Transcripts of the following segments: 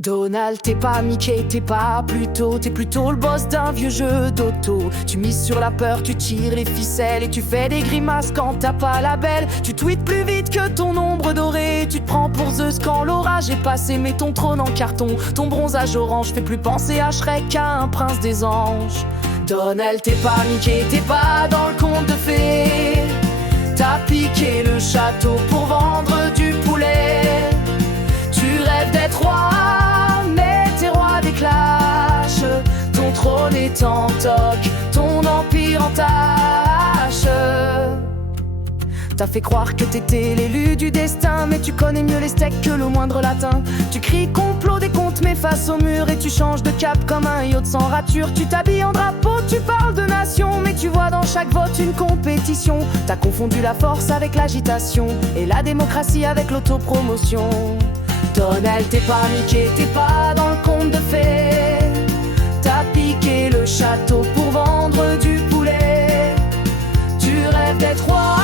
Donald, t'es pas Mickey, t'es plutôt le boss d'un vieux jeu d'auto. Tu mises sur la peur, tu tires les ficelles et tu fais des grimaces quand t'as pas la belle. Tu tweets plus vite que ton ombre dorée, tu te prends pour Zeus quand l'orage est passé. Mets ton trône en carton, ton bronzage orange fait plus penser à Shrek qu'à un prince des anges. Donald, t'es pas Mickey, t'es pas dans le conte de fées. T'as piqué le château pour vendre du poulet. Tu rêves d'être roi, mais t'es roi des clashs. Ton trône est en toc, ton empire en tâche. T'as fait croire que t'étais l'élu du destin, mais tu connais mieux les steaks que le moindre latin. Tu cries complot des contes mais face au mur, et tu changes de cap comme un yacht sans rature. Tu t'habilles en drapeau, tu parles de nation, mais tu vois dans chaque vote une compétition. T'as confondu la force avec l'agitation et la démocratie avec l'autopromotion. Donald, t'es pas Mickey, t'es pas dans le conte de fées. T'as piqué le château pour vendre du poulet. Tu rêves d'être roi,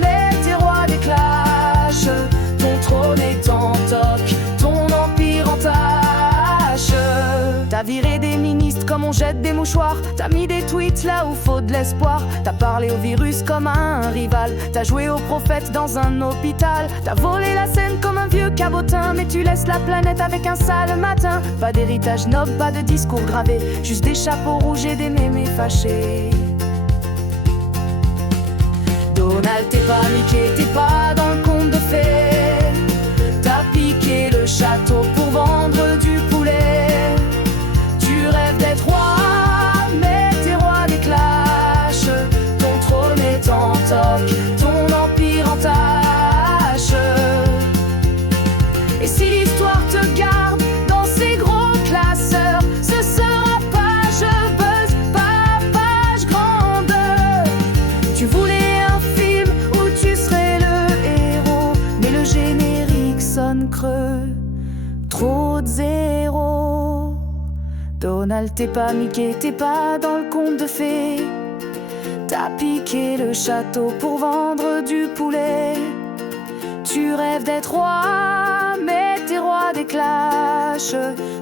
mais t'es roi des clashs. Ton trône est en toc, ton empire en tâche. T'as viré des ministres comme on jette des mouchoirs. T'as mis des tweets là où faut de l'espoir. T'as parlé au virus comme à un rival. T'as joué au prophète dans un hôpital. T'as volé la scène comme un vieux cabotin, mais tu laisses la planète avec un sale matin. Pas d'héritage noble, pas de discours gravé, juste des chapeaux rouges et des mémés fâchés. Donald, t'es pas Mickey, t'es pas dans le conte de fées. T'as piqué le château pour vendre du poulet. Tu rêves d'être roi, mais t'es roi des clashs. Ton trône est en toc, ton empire en tâche. Et si l'histoire te garde dans ses gros classeurs, ce sera page buzz, pas page grande. Tu voulais un film où tu serais le héros, mais le générique sonne creux, trop de zéro. Donald, t'es pas Mickey, t'es pas dans le conte de fées. T'as piqué le château pour vendre du poulet. Tu rêves d'être roi, mais t'es roi des clashs.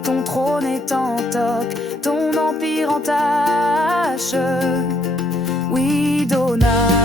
Ton trône est en toc, ton empire en tâche. Oui, Donald.